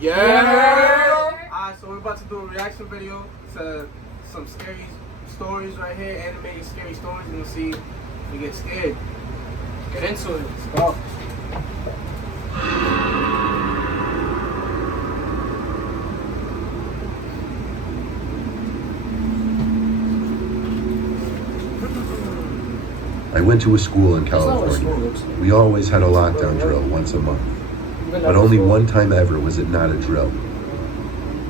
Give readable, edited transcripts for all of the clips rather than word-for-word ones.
Yeah. Alright, so we're about to do a reaction video to some scary stories right here, animated scary stories, and we'll see if we get scared. Get into it. Let's go. I went to a school in California. We always had a lockdown drill once a month. But only one time ever was it not a drill.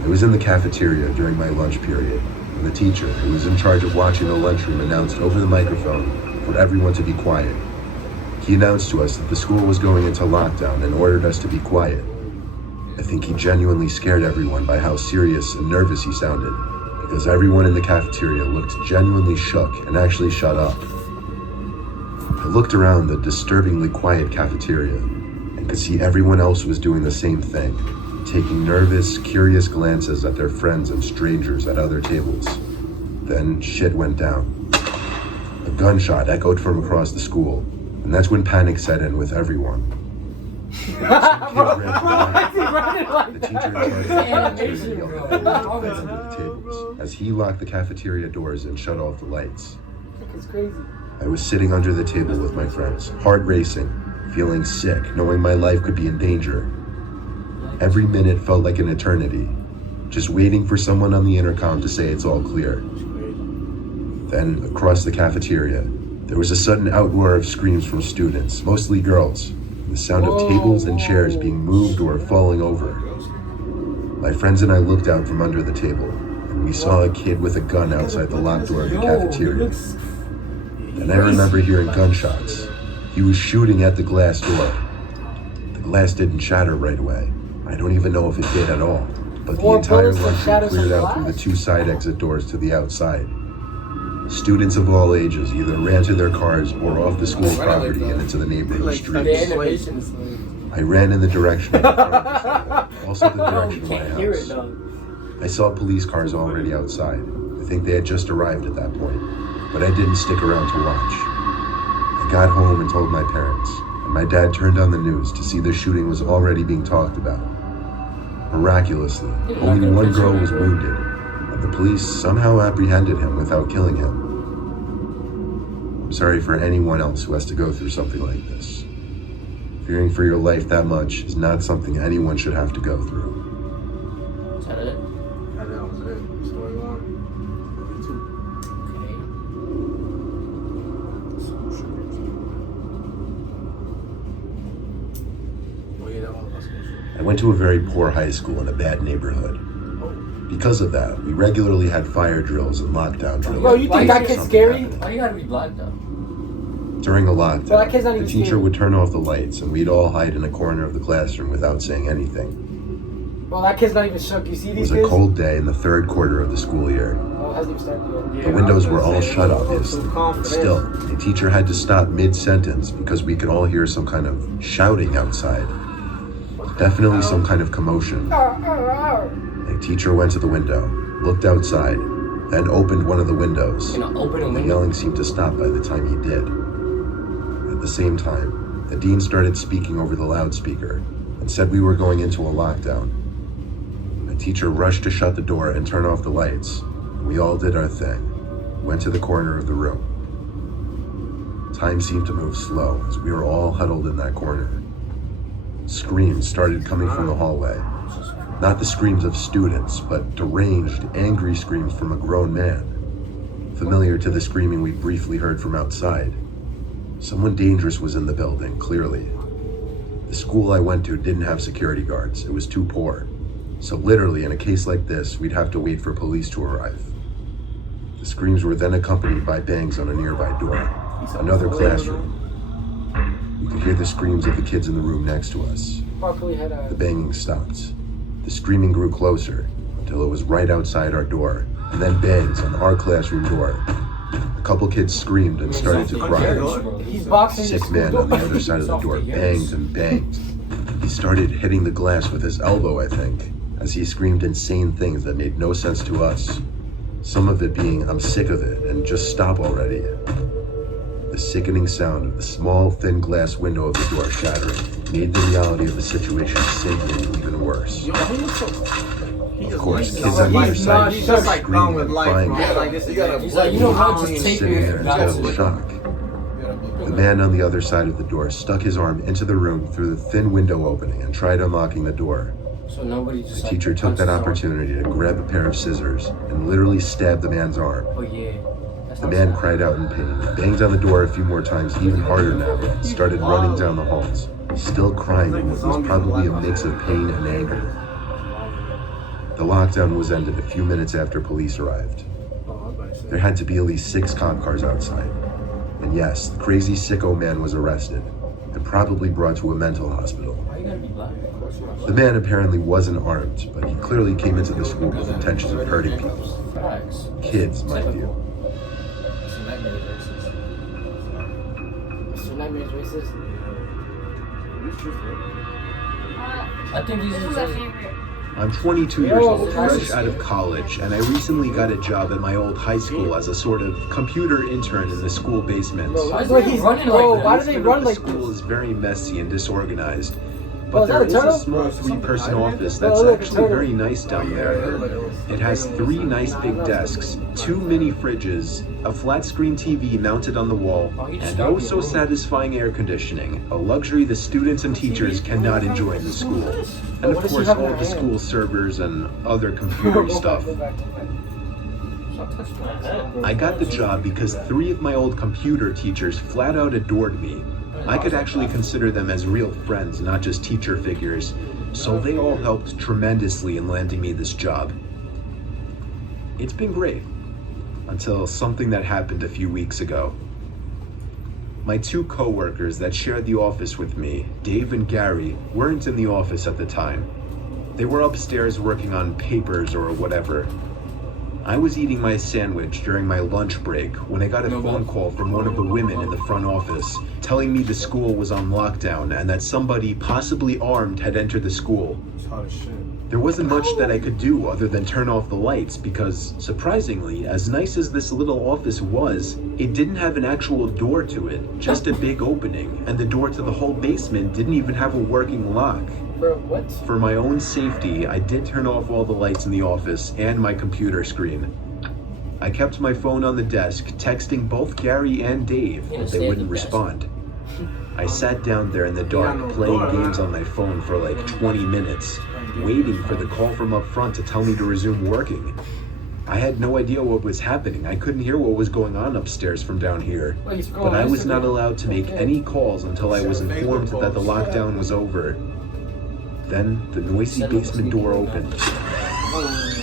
I was in the cafeteria during my lunch period, and the teacher, who was in charge of watching the lunchroom, announced over the microphone for everyone to be quiet. He announced to us that the school was going into lockdown and ordered us to be quiet. I think he genuinely scared everyone by how serious and nervous he sounded, because everyone in the cafeteria looked genuinely shook and actually shut up. I looked around the disturbingly quiet cafeteria and could see everyone else was doing the same thing, taking nervous, curious glances at their friends and strangers at other tables. Then shit went down. A gunshot echoed from across the school, and that's when panic set in with everyone. The teacher the tables as he locked the cafeteria doors and shut off the lights. It's crazy. I was sitting under the table with my friends, heart racing, feeling sick, knowing my life could be in danger. Every minute felt like an eternity, just waiting for someone on the intercom to say it's all clear. Then, across the cafeteria, there was a sudden outroar of screams from students, mostly girls, and the sound of tables and chairs being moved or falling over. My friends and I looked out from under the table, and we saw a kid with a gun outside the locked door of the cafeteria. And I remember hearing gunshots. He was shooting at the glass door. The glass didn't shatter right away. I don't even know if it did at all. But the entire lunchroom cleared out through the two side exit doors to the outside. Students of all ages either ran to their cars or off the school property and into the neighborhood streets. I ran in the direction of the car, also the direction of my house. I saw police cars already outside. I think they had just arrived at that point. But I didn't stick around to watch. I got home and told my parents, and my dad turned on the news to see the shooting was already being talked about. Miraculously, only one girl was wounded, and the police somehow apprehended him without killing him. I'm sorry for anyone else who has to go through something like this. Fearing for your life that much is not something anyone should have to go through. Is that it? Yeah, that was it. Story one. I went to a very poor high school in a bad neighborhood. Because of that, we regularly had fire drills and lockdown drills. Bro, you think that kid's scary? Why you gotta be blacked out? During a lockdown, Well, that kid's not the even teacher scary. would turn off the lights and we'd all hide in a corner of the classroom without saying anything. Well, that kid's not even shook. You see It these was kids? a cold day in the third quarter of the school year. Oh, it hasn't even started yet. The windows were all shut, obviously. But still, the teacher had to stop mid-sentence because we could all hear some kind of shouting outside. Definitely some kind of commotion. The teacher went to the window, looked outside, then opened one of the windows. The yelling seemed to stop by the time he did. At the same time, the dean started speaking over the loudspeaker and said we were going into a lockdown. The teacher rushed to shut the door and turn off the lights. We all did our thing, went to the corner of the room. Time seemed to move slow as we were all huddled in that corner. Screams started coming from the hallway. Not the screams of students, but deranged, angry screams from a grown man. Familiar to the screaming we briefly heard from outside. Someone dangerous was in the building, clearly. The school I went to didn't have security guards. It was too poor. So literally, in a case like this, we'd have to wait for police to arrive. The screams were then accompanied by bangs on a nearby door. Another classroom. We could hear the screams of the kids in the room next to us. The banging stopped. The screaming grew closer until it was right outside our door, and then bangs on our classroom door. A couple kids screamed and started to cry. A sick man on the other side of the door banged and banged. He started hitting the glass with his elbow, I think, as he screamed insane things that made no sense to us. Some of it being, "I'm sick of it," and "just stop already." The the sickening sound of the small, thin glass window of the door shattering made the reality of the situation sink in even worse. Yo, he looks so. Of course, kids on either side He's just like done screaming with and life, crying, bro. Like this is He's like, you know what? Just take sitting there your in guys. total shock. The man on the other side of the door stuck his arm into the room through the thin window opening and tried unlocking the door. So nobody just. The teacher took that opportunity to grab a pair of scissors and literally stabbed the man's arm. Oh yeah. The man cried out in pain, banged on the door a few more times, even harder now, and started running down the halls, still crying in what was probably a mix of pain and anger. The lockdown was ended a few minutes after police arrived. There had to be at least 6 cop cars outside. And yes, the crazy sicko man was arrested and probably brought to a mental hospital. Why you gotta be black? The man apparently wasn't armed, but he clearly came into the school with intentions of hurting people. Facts. Kids, mind you. Mr. Nightmare is racist. Mr. Nightmare is racist. I think he's This was just. my favorite. I'm 22 years old, fresh out of college, and I recently got a job at my old high school as a sort of computer intern in the school basement. Why is Bro, he he's running bro, like why this? do they run The like school this? is very messy and disorganized, Bro, but is that there a is a turtle? small 3-person office that's Oh, look, a actually turtle. very nice down there. It has 3 nice big desks, 2 mini fridges, a flat screen TV mounted on the wall, and oh so satisfying air conditioning, a luxury the students and teachers cannot enjoy in the school. And of course all the school servers and other computer stuff. I got the job because 3 of my old computer teachers flat out adored me. I could actually consider them as real friends, not just teacher figures, so they all helped tremendously in landing me this job. It's been great, until something that happened a few weeks ago. My 2 co-workers that shared the office with me, Dave and Gary, weren't in the office at the time. They were upstairs working on papers or whatever. I was eating my sandwich during my lunch break when I got a phone call from one of the women in the front office telling me the school was on lockdown and that somebody, possibly armed, had entered the school. There wasn't much that I could do other than turn off the lights because, surprisingly, as nice as this little office was, it didn't have an actual door to it, just a big opening, and the door to the whole basement didn't even have a working lock. Bro, what? For my own safety, I did turn off all the lights in the office and my computer screen. I kept my phone on the desk, texting both Gary and Dave, but they wouldn't respond. I sat down there in the dark, playing games on my phone for like 20 minutes, waiting for the call from up front to tell me to resume working. I had no idea what was happening. I couldn't hear what was going on upstairs from down here. But I was not allowed to make any calls until I was informed that the lockdown was over. Then the noisy basement door opened.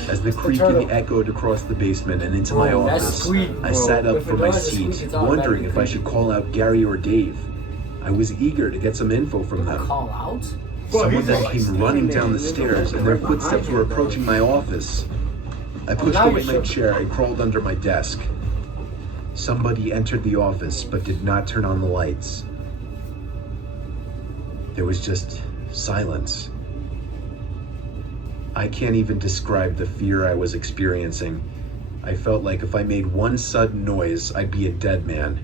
As the creaking echoed across the basement and into my office, I sat up from my seat, wondering if I should call out Gary or Dave. I was eager to get some info from them. Call out? Someone then came running down the stairs, and their footsteps were approaching my office. I pushed away my chair and crawled under my desk. Somebody entered the office, but did not turn on the lights. There was just silence. I can't even describe the fear I was experiencing. I felt like if I made one sudden noise, I'd be a dead man.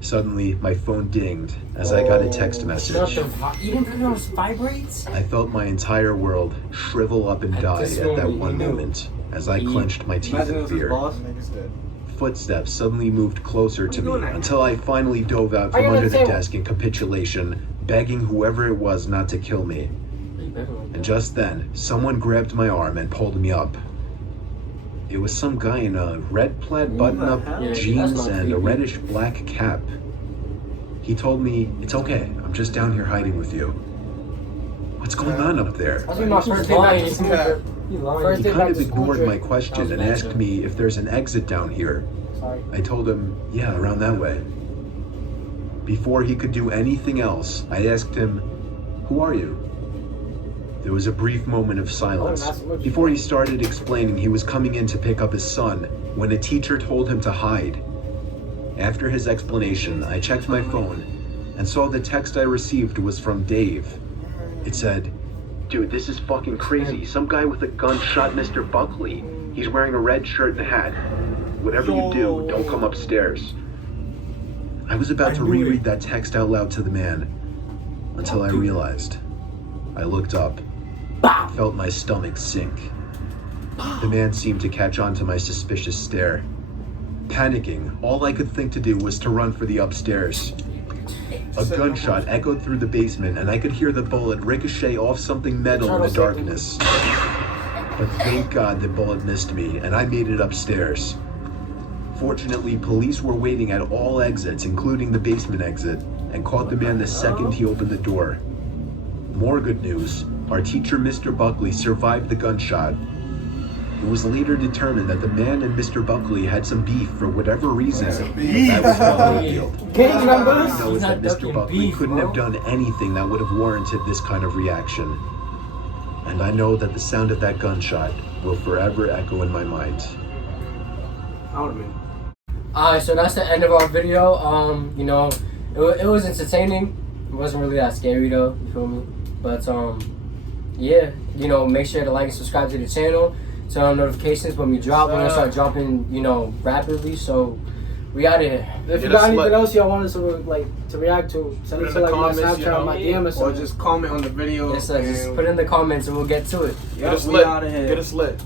Suddenly, my phone dinged as I got a text message. You didn't put it on vibrates? I felt my entire world shrivel up and die at that one moment as I clenched my teeth in fear. Footsteps suddenly moved closer to me until I finally dove out from under the desk in capitulation, begging whoever it was not to kill me. And just then, someone grabbed my arm and pulled me up. It was some guy in a red plaid button-up jeans and a reddish-black cap. He told me, "It's okay, I'm just down here hiding with you." What's going on up there? That'll be my first day back to school. He kind of ignored my question and asked me if there's an exit down here. I told him, yeah, around that way. Before he could do anything else, I asked him, "Who are you?" There was a brief moment of silence. Before he started explaining, he was coming in to pick up his son when a teacher told him to hide. After his explanation, I checked my phone and saw the text I received was from Dave. It said, "Dude, this is fucking crazy. Some guy with a gun shot Mr. Buckley. He's wearing a red shirt and hat. Whatever you do, don't come upstairs." I was about to reread that text out loud to the man until I realized. I looked up and felt my stomach sink. The man seemed to catch on to my suspicious stare. Panicking, all I could think to do was to run for the upstairs. A gunshot echoed through the basement, and I could hear the bullet ricochet off something metal in the darkness. But thank God the bullet missed me, and I made it upstairs. Fortunately, police were waiting at all exits, including the basement exit, and caught the man the second he opened the door. More good news, our teacher, Mr. Buckley, survived the gunshot. It was later determined that the man and Mr. Buckley had some beef for whatever reason. That was not revealed. Gang members. All I know is that Mr. Buckley couldn't have done anything that would have warranted this kind of reaction. And I know that the sound of that gunshot will forever echo in my mind. I would have been. Alright, so that's the end of our video. You know, it was entertaining. It wasn't really that scary though, you feel me? But yeah, you know, make sure to like and subscribe to the channel. Turn on notifications when we drop. We're gonna start dropping, you know, rapidly. So we out here. If you got anything else y'all want us to react to, send it to like my Snapchat or my DM or Or something. just comment on the video. Yes, sir. Just put it in the comments and we'll get to it. Get us we lit. outta here. Get us lit.